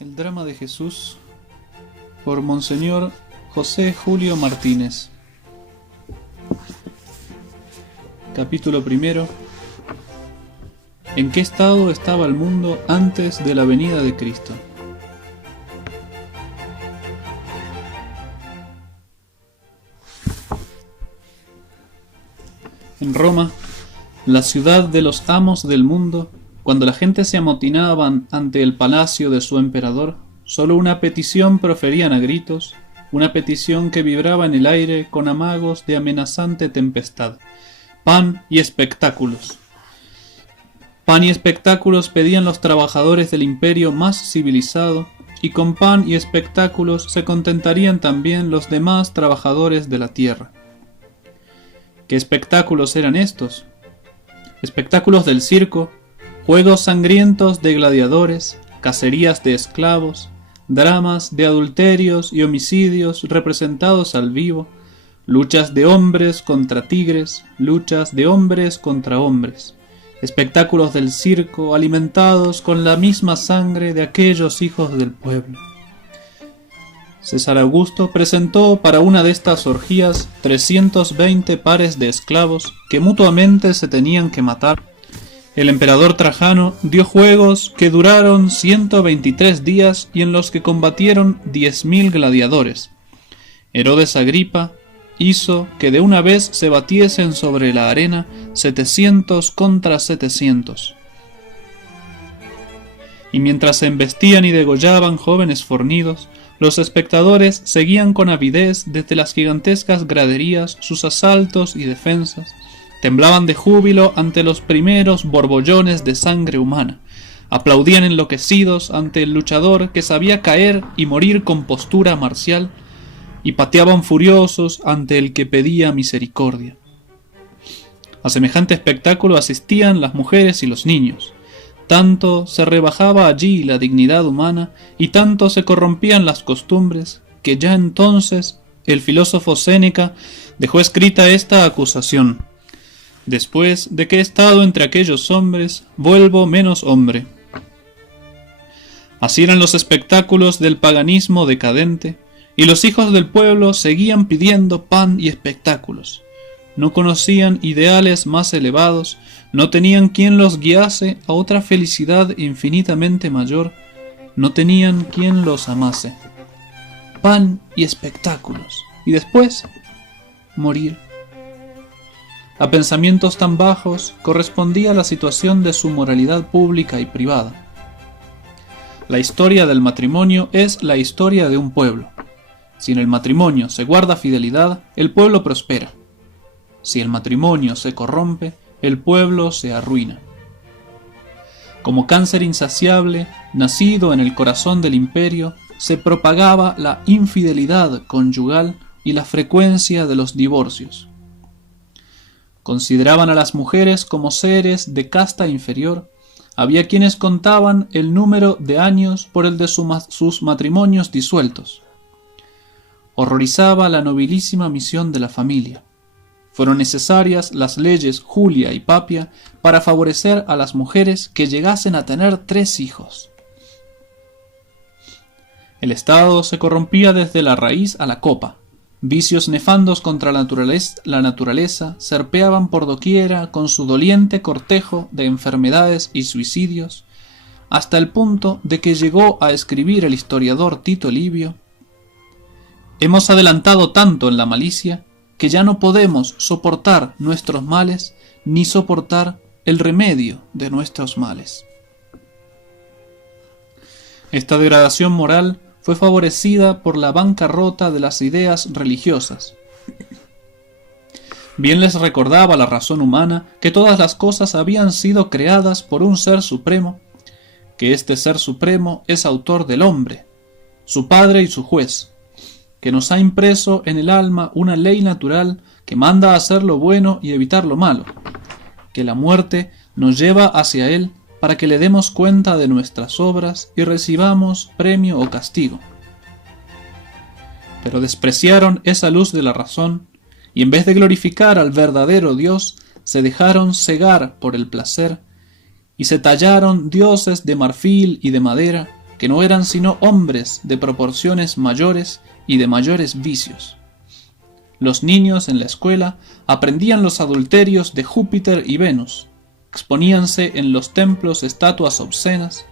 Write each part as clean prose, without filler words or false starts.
El drama de Jesús por Monseñor José Julio Martínez. Capítulo primero. ¿En qué estado estaba el mundo antes de la venida de Cristo? En Roma, la ciudad de los amos del mundo, cuando la gente se amotinaban ante el palacio de su emperador, solo una petición proferían a gritos, una petición que vibraba en el aire con amagos de amenazante tempestad: pan y espectáculos. Pan y espectáculos pedían los trabajadores del imperio más civilizado, y con pan y espectáculos se contentarían también los demás trabajadores de la tierra. ¿Qué espectáculos eran estos? Espectáculos del circo, juegos sangrientos de gladiadores, cacerías de esclavos, dramas de adulterios y homicidios representados al vivo, luchas de hombres contra tigres, luchas de hombres contra hombres, espectáculos del circo alimentados con la misma sangre de aquellos hijos del pueblo. César Augusto presentó para una de estas orgías 320 pares de esclavos que mutuamente se tenían que matar. El emperador Trajano dio juegos que duraron 123 días y en los que combatieron 10.000 gladiadores. Herodes Agripa hizo que de una vez se batiesen sobre la arena 700 contra 700. Y mientras se embestían y degollaban jóvenes fornidos, los espectadores seguían con avidez desde las gigantescas graderías sus asaltos y defensas, temblaban de júbilo ante los primeros borbollones de sangre humana, aplaudían enloquecidos ante el luchador que sabía caer y morir con postura marcial, y pateaban furiosos ante el que pedía misericordia. A semejante espectáculo asistían las mujeres y los niños. Tanto se rebajaba allí la dignidad humana y tanto se corrompían las costumbres, que ya entonces el filósofo Séneca dejó escrita esta acusación: después de que he estado entre aquellos hombres, vuelvo menos hombre. Así eran los espectáculos del paganismo decadente, y los hijos del pueblo seguían pidiendo pan y espectáculos. No conocían ideales más elevados, no tenían quien los guiase a otra felicidad infinitamente mayor, no tenían quien los amase. Pan y espectáculos, y después morir. A pensamientos tan bajos correspondía la situación de su moralidad pública y privada. La historia del matrimonio es la historia de un pueblo. Si en el matrimonio se guarda fidelidad, el pueblo prospera. Si el matrimonio se corrompe, el pueblo se arruina. Como cáncer insaciable, nacido en el corazón del imperio, se propagaba la infidelidad conyugal y la frecuencia de los divorcios. Consideraban a las mujeres como seres de casta inferior. Había quienes contaban el número de años por el de sus matrimonios disueltos. Horrorizaba la nobilísima misión de la familia. Fueron necesarias las leyes Julia y Papia para favorecer a las mujeres que llegasen a tener 3 hijos. El Estado se corrompía desde la raíz a la copa. Vicios nefandos contra la naturaleza serpeaban por doquiera con su doliente cortejo de enfermedades y suicidios, hasta el punto de que llegó a escribir el historiador Tito Livio: hemos adelantado tanto en la malicia que ya no podemos soportar nuestros males ni soportar el remedio de nuestros males. Esta degradación moral fue favorecida por la bancarrota de las ideas religiosas. Bien les recordaba la razón humana que todas las cosas habían sido creadas por un ser supremo, que este ser supremo es autor del hombre, su padre y su juez, que nos ha impreso en el alma una ley natural que manda a hacer lo bueno y evitar lo malo, que la muerte nos lleva hacia él para que le demos cuenta de nuestras obras y recibamos premio o castigo. Pero despreciaron esa luz de la razón y en vez de glorificar al verdadero Dios, se dejaron cegar por el placer y se tallaron dioses de marfil y de madera que no eran sino hombres de proporciones mayores y de mayores vicios. Los niños en la escuela aprendían los adulterios de Júpiter y Venus, exponíanse en los templos estatuas obscenas,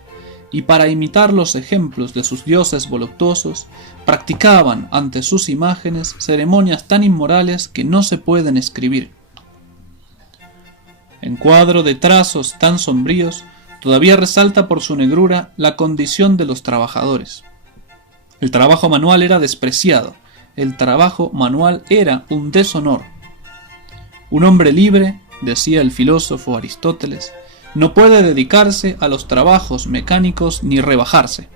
y para imitar los ejemplos de sus dioses voluptuosos, practicaban ante sus imágenes ceremonias tan inmorales que no se pueden escribir. En cuadro de trazos tan sombríos, todavía resalta por su negrura la condición de los trabajadores. El trabajo manual era despreciado, el trabajo manual era un deshonor. Un hombre libre, decía el filósofo Aristóteles, no puede dedicarse a los trabajos mecánicos ni rebajarse.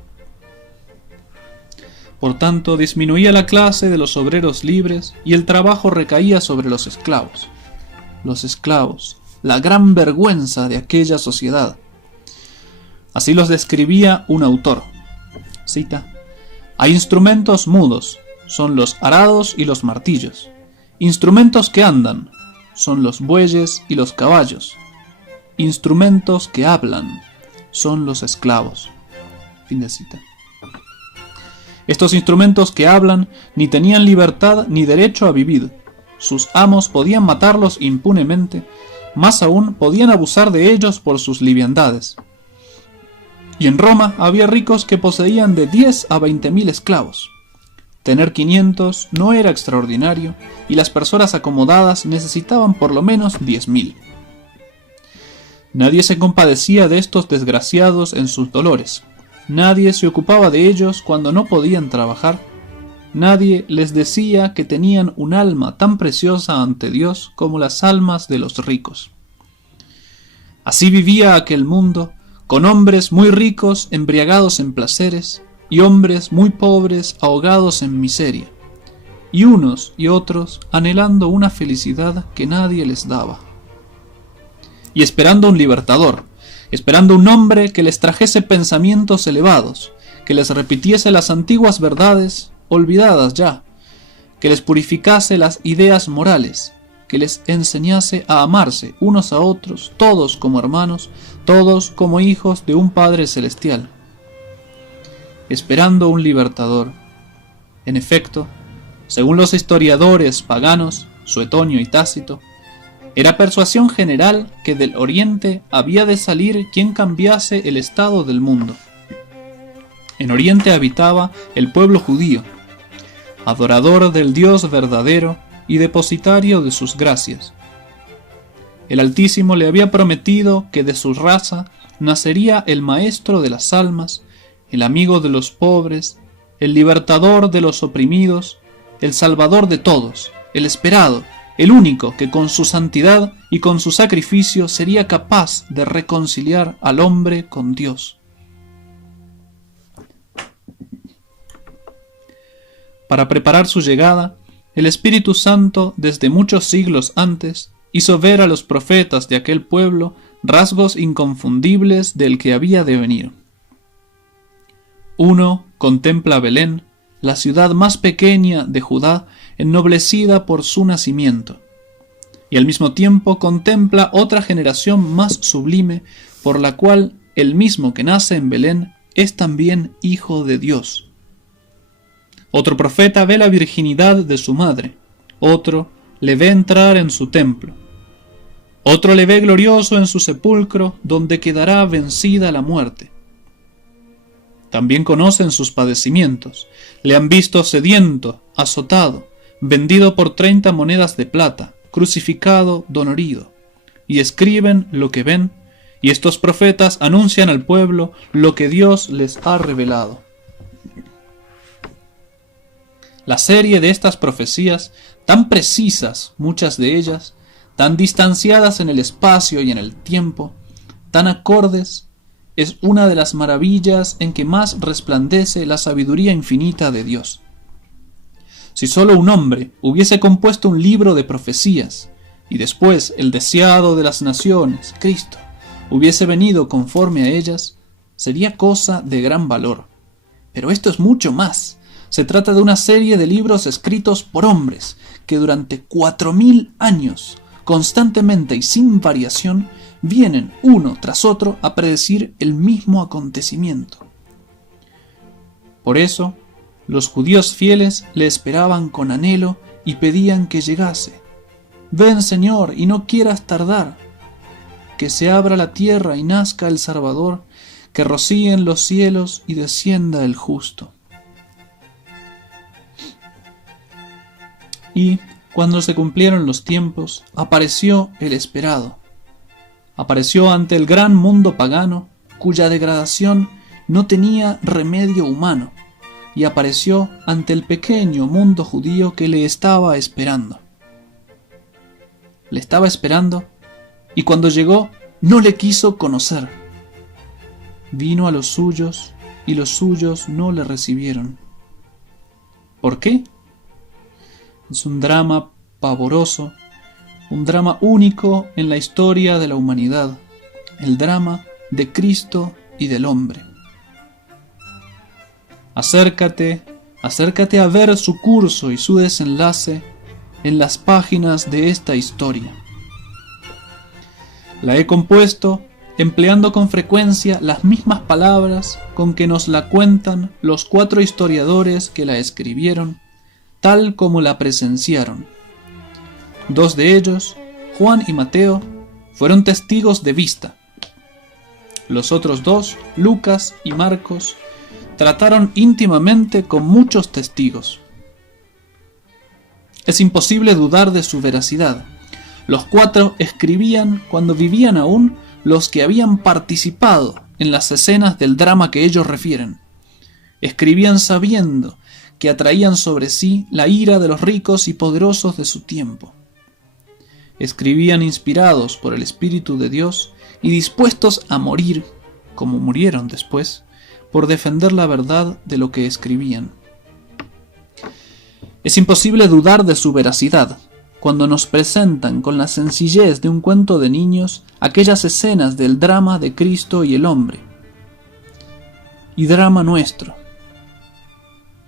Por tanto, disminuía la clase de los obreros libres y el trabajo recaía sobre los esclavos. Los esclavos, la gran vergüenza de aquella sociedad. Así los describía un autor. Cita: hay instrumentos mudos, son los arados y los martillos. Instrumentos que andan, son los bueyes y los caballos. Instrumentos que hablan, son los esclavos. Fin de cita. Estos instrumentos que hablan ni tenían libertad ni derecho a vivir. Sus amos podían matarlos impunemente, más aún podían abusar de ellos por sus liviandades. Y en Roma había ricos que poseían de 10 a 20.000 esclavos. Tener 500 no era extraordinario, y las personas acomodadas necesitaban por lo menos 10.000. Nadie se compadecía de estos desgraciados en sus dolores. Nadie se ocupaba de ellos cuando no podían trabajar. Nadie les decía que tenían un alma tan preciosa ante Dios como las almas de los ricos. Así vivía aquel mundo, con hombres muy ricos embriagados en placeres, y hombres muy pobres ahogados en miseria, y unos y otros anhelando una felicidad que nadie les daba. Y esperando un libertador, esperando un hombre que les trajese pensamientos elevados, que les repitiese las antiguas verdades, olvidadas ya, que les purificase las ideas morales, que les enseñase a amarse unos a otros, todos como hermanos, todos como hijos de un Padre Celestial. Esperando un libertador. En efecto, según los historiadores paganos, Suetonio y Tácito, era persuasión general que del Oriente había de salir quien cambiase el estado del mundo. En Oriente habitaba el pueblo judío, adorador del Dios verdadero y depositario de sus gracias. El Altísimo le había prometido que de su raza nacería el maestro de las almas, el amigo de los pobres, el libertador de los oprimidos, el salvador de todos, el esperado, el único que con su santidad y con su sacrificio sería capaz de reconciliar al hombre con Dios. Para preparar su llegada, el Espíritu Santo, desde muchos siglos antes, hizo ver a los profetas de aquel pueblo rasgos inconfundibles del que había de venir. Uno contempla Belén, la ciudad más pequeña de Judá, ennoblecida por su nacimiento, y al mismo tiempo contempla otra generación más sublime, por la cual el mismo que nace en Belén es también hijo de Dios. Otro profeta ve la virginidad de su madre, otro le ve entrar en su templo, otro le ve glorioso en su sepulcro, donde quedará vencida la muerte. También conocen sus padecimientos, le han visto sediento, azotado, vendido por 30 monedas de plata, crucificado, dolorido, y escriben lo que ven, y estos profetas anuncian al pueblo lo que Dios les ha revelado. La serie de estas profecías, tan precisas muchas de ellas, tan distanciadas en el espacio y en el tiempo, tan acordes, es una de las maravillas en que más resplandece la sabiduría infinita de Dios. Si solo un hombre hubiese compuesto un libro de profecías, y después el deseado de las naciones, Cristo, hubiese venido conforme a ellas, sería cosa de gran valor. Pero esto es mucho más. Se trata de una serie de libros escritos por hombres que durante 4000 años, constantemente y sin variación, vienen uno tras otro a predecir el mismo acontecimiento. Por eso, los judíos fieles le esperaban con anhelo y pedían que llegase. «Ven, Señor, y no quieras tardar. Que se abra la tierra y nazca el Salvador, que rocíen los cielos y descienda el justo». Y, cuando se cumplieron los tiempos, apareció el esperado. Apareció ante el gran mundo pagano, cuya degradación no tenía remedio humano, y apareció ante el pequeño mundo judío que le estaba esperando. Le estaba esperando, y cuando llegó, no le quiso conocer. Vino a los suyos, y los suyos no le recibieron. ¿Por qué? Es un drama pavoroso, un drama único en la historia de la humanidad, el drama de Cristo y del hombre. Acércate a ver su curso y su desenlace en las páginas de esta historia. La he compuesto empleando con frecuencia las mismas palabras con que nos la cuentan los 4 historiadores que la escribieron, tal como la presenciaron. 2 de ellos, Juan y Mateo, fueron testigos de vista. Los otros 2, Lucas y Marcos, trataron íntimamente con muchos testigos. Es imposible dudar de su veracidad. Los 4 escribían cuando vivían aún los que habían participado en las escenas del drama que ellos refieren. Escribían sabiendo que atraían sobre sí la ira de los ricos y poderosos de su tiempo. Escribían inspirados por el Espíritu de Dios y dispuestos a morir, como murieron después, por defender la verdad de lo que escribían. Es imposible dudar de su veracidad cuando nos presentan con la sencillez de un cuento de niños aquellas escenas del drama de Cristo y el hombre. Y drama nuestro.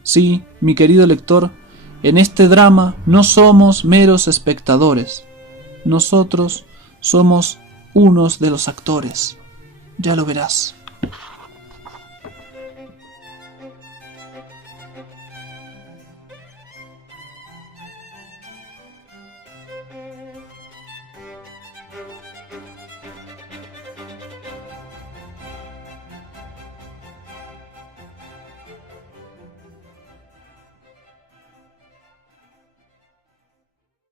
Sí, mi querido lector, en este drama no somos meros espectadores. Nosotros somos unos de los actores. Ya lo verás.